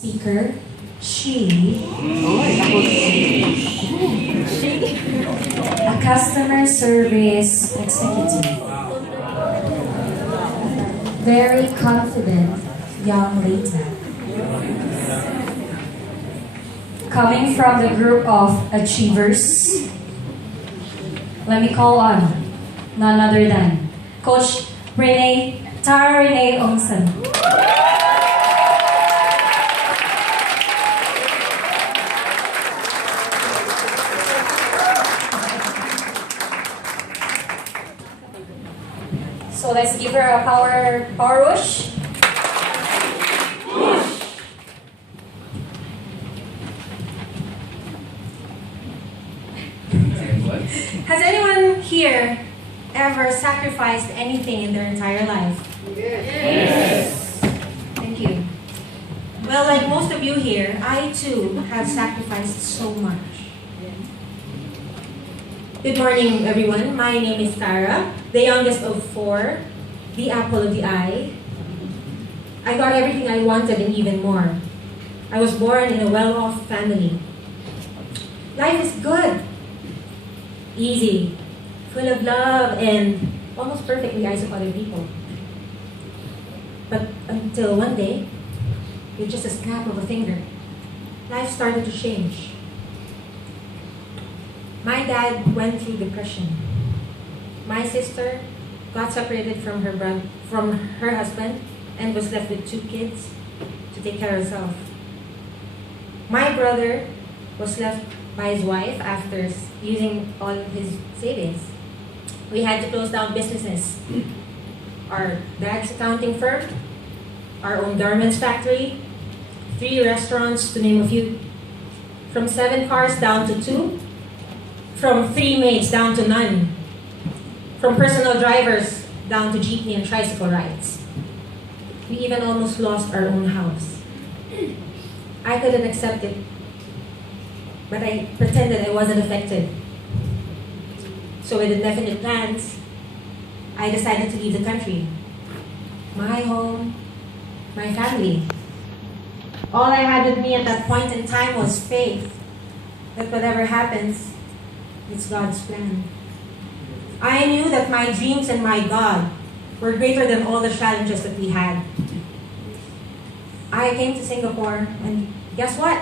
Speaker, she, a customer service executive, very confident young lady, coming from the group of achievers. Let me call on none other than Coach Renee, Renee Ungson. So let's give her a power rush. Has anyone here ever sacrificed anything in their entire life? Yes. Thank you. Well, like most of you here, I too have sacrificed so much. Good morning, everyone. My name is Sarah, the youngest of four, the apple of the eye. I got everything I wanted and even more. I was born in a well-off family. Life is good, easy, full of love, and almost perfect in the eyes of other people. But until one day, with just a snap of a finger, life started to change. My dad went through depression. My sister got separated from her husband and was left with 2 kids to take care of herself. My brother was left by his wife after using all of his savings. We had to close down businesses. Our dad's accounting firm, our own garments factory, 3 restaurants to name a few. From 7 cars down to 2. From 3 maids down to none. From personal drivers down to jeepney and tricycle rides. We even almost lost our own house. I couldn't accept it, but I pretended I wasn't affected. So with indefinite plans, I decided to leave the country. My home, my family. All I had with me at that point in time was faith that whatever happens, it's God's plan. I knew that my dreams and my God were greater than all the challenges that we had. I came to Singapore, and guess what?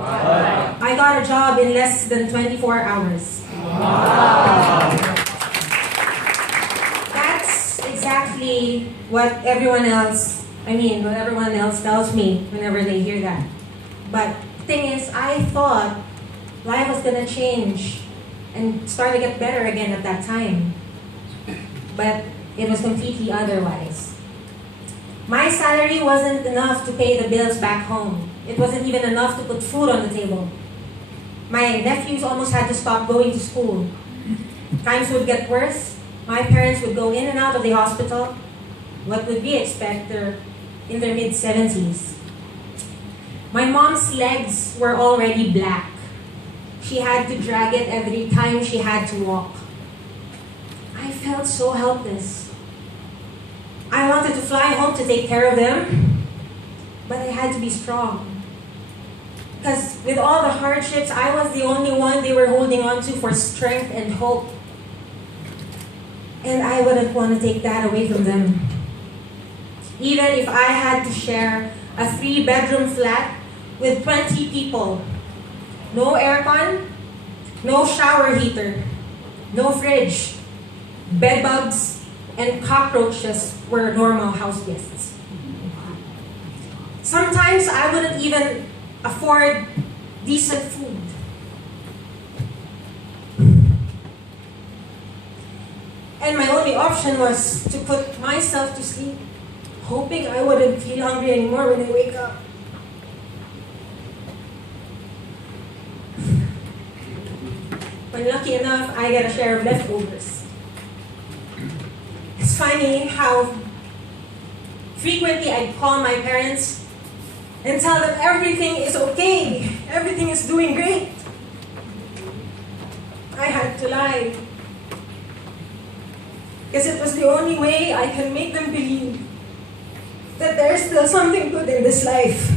I got a job in less than 24 hours. Wow. That's exactly what everyone else tells me whenever they hear that. But the thing is, I thought life was gonna change and start to get better again at that time. But it was completely otherwise. My salary wasn't enough to pay the bills back home. It wasn't even enough to put food on the table. My nephews almost had to stop going to school. Times would get worse. My parents would go in and out of the hospital. What would we expect? They're in their mid-70s. My mom's legs were already black. She had to drag it every time she had to walk. I felt so helpless. I wanted to fly home to take care of them, but I had to be strong. Because with all the hardships, I was the only one they were holding on to for strength and hope. And I wouldn't want to take that away from them. Even if I had to share a 3-bedroom flat with 20 people. No aircon, no shower heater, no fridge. Bed bugs and cockroaches were normal house guests. Sometimes I wouldn't even afford decent food. And my only option was to put myself to sleep, hoping I wouldn't feel hungry anymore when I wake up. When lucky enough, I get a share of leftovers. It's funny how frequently I call my parents and tell them everything is okay, everything is doing great. I had to lie. Because it was the only way I can make them believe that there's still something good in this life.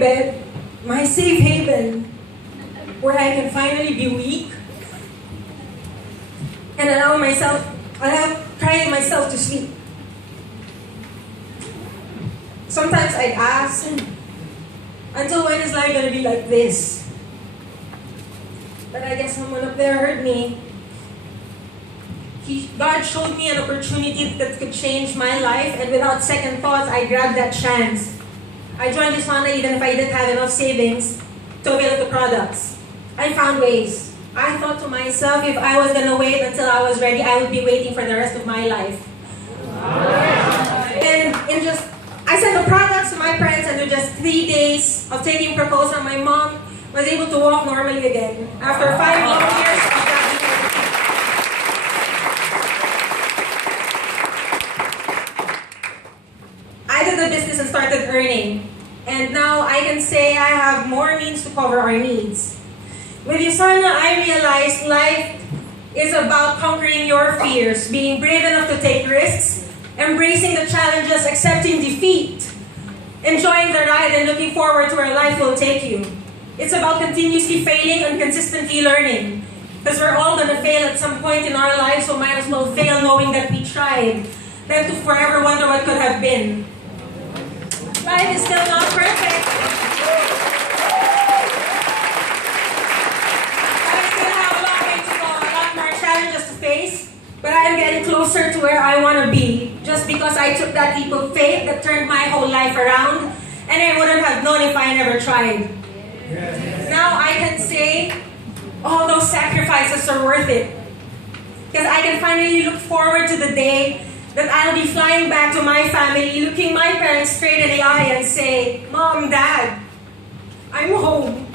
bed, my safe haven, where I can finally be weak and allow crying myself to sleep. Sometimes I ask, until when is life gonna be like this? But I guess someone up there heard me. God showed me an opportunity that could change my life, and without second thoughts, I grabbed that chance. I joined this Honda even if I didn't have enough savings to avail of the products. I found ways. I thought to myself, if I was gonna wait until I was ready, I would be waiting for the rest of my life. And I sent the products to my parents, and in just 3 days of taking proposal, my mom was able to walk normally again after 5 long years of that. I did the business and started earning, and now I can say I have more means to cover our needs. With Ungson, I realized life is about conquering your fears, being brave enough to take risks, embracing the challenges, accepting defeat, enjoying the ride, and looking forward to where life will take you. It's about continuously failing and consistently learning, because we're all going to fail at some point in our lives, so might as well fail knowing that we tried, than to forever wonder what could have been. Life is still not perfect. I still have a long way to go, a lot more challenges to face, but I am getting closer to where I want to be, just because I took that leap of faith that turned my whole life around, and I wouldn't have known if I never tried. Now I can say all those sacrifices are worth it, because I can finally look forward to the day that I'll be flying back to my family, looking my parents straight in the eye and say, "Mom, Dad, I'm home."